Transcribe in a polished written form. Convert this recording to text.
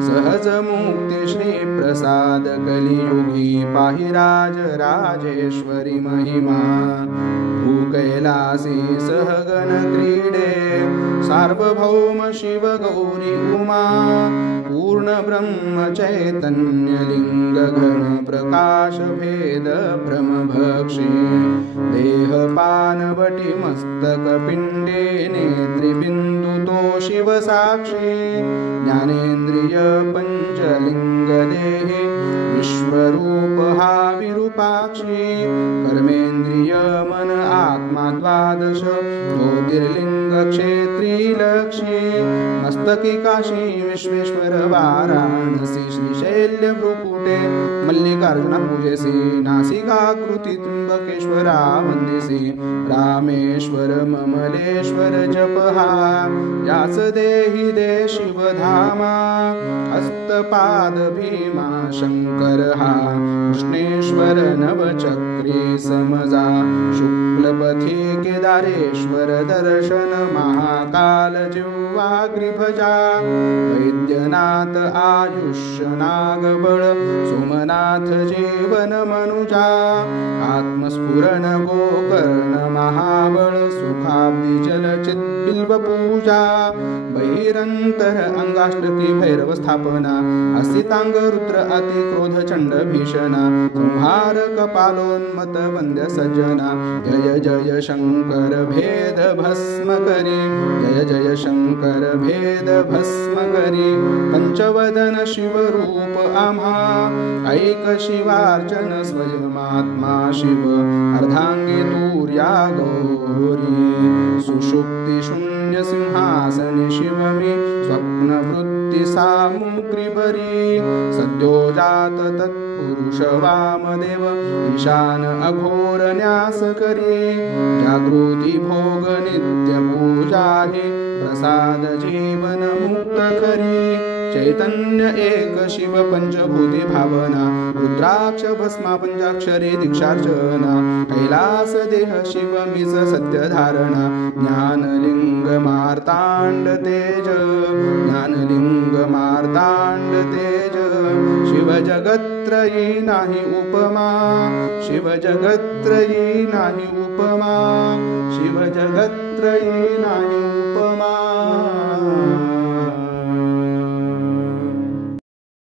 सहज मुक्ति श्री प्रसाद कलियुगी पाहि राज राजेश्वरी महिमा भूकैलासी सहगन क्रीडे सार्वभौम शिव गौरी उमा पूर्ण ब्रह्म चैतन्य लिंग घन प्रकाश भेद भ्रम भक्षी देह पानवटी मस्तक पिंडे नेत्री बिंदु तो शिव साक्षी ज्ञानेन्द्रिय पंचलिंग देहे विश्वरूप हा विरूपाक्षी कर्मेन्द्रिय मन आत्मा द्वादश ज्योतिर्लिंग क्षेत्री लक्षी मस्तकी काशी विश्वेश्वर वाराणसी श्रीशैल्य भ्रुकुटे मल्लिकार्जुना पूजेसी नासिकाकृति त्र्यंबकेश्वरा वंदेसी रामेश्वर ममलेश्वर जपहा यास देहि दे शिवधामा हस्तपाद भीमा शंकर हा कृष्णेश्वर नवचक्री समजा शुक्लपथी केदारेश्वर दर्शन महाकाल जिह्वाग्रिभजा वैद्यनाथ आयुष्य नागबळ सोमनाथ जीवन मनुजा आत्मस्फुरण गोकर्ण महाबळ सुखाब्दी जलचित बिल्व पूजा बहिरंतर अंगाष्टकी भैरव स्थापना अस्थितांग रुद्र अति क्रोध चंड भीषणा संहार कपालोन्मत वंद्य सज्जना जय जय शंकर भेद भस्म करी जय जय शंकर भेद भस्म करी पंचवदन शिव रूप आम्हा ऐक शिवार्चन स्वयमात्मा शिव अर्धांगी तूर्या गौरी सुषुप्ति शून्य सिंहासने शिवमी स्वप्न वृत्ति सामुग्री भरी सद्यो जात तत्पुरुष वामदेव ईशान अघोर न्यास करी जागृती भोग नित्य पूजा हे प्रसाद जीवन मुक्त करी चैतन्य एक शिव पंचभूती भावना रुद्राक्ष भस्मा पंचाक्षरी दीक्षार्चना कैलास देह शिव मिज सत्य धारणा ज्ञानलिंग मार्तांड तेज ज्ञानलिंग मार्तांड तेज शिव जगत्रयी नाही उपमा शिव जगत्रयी नाही उपमा शिव जगत्रयी नाही उपमा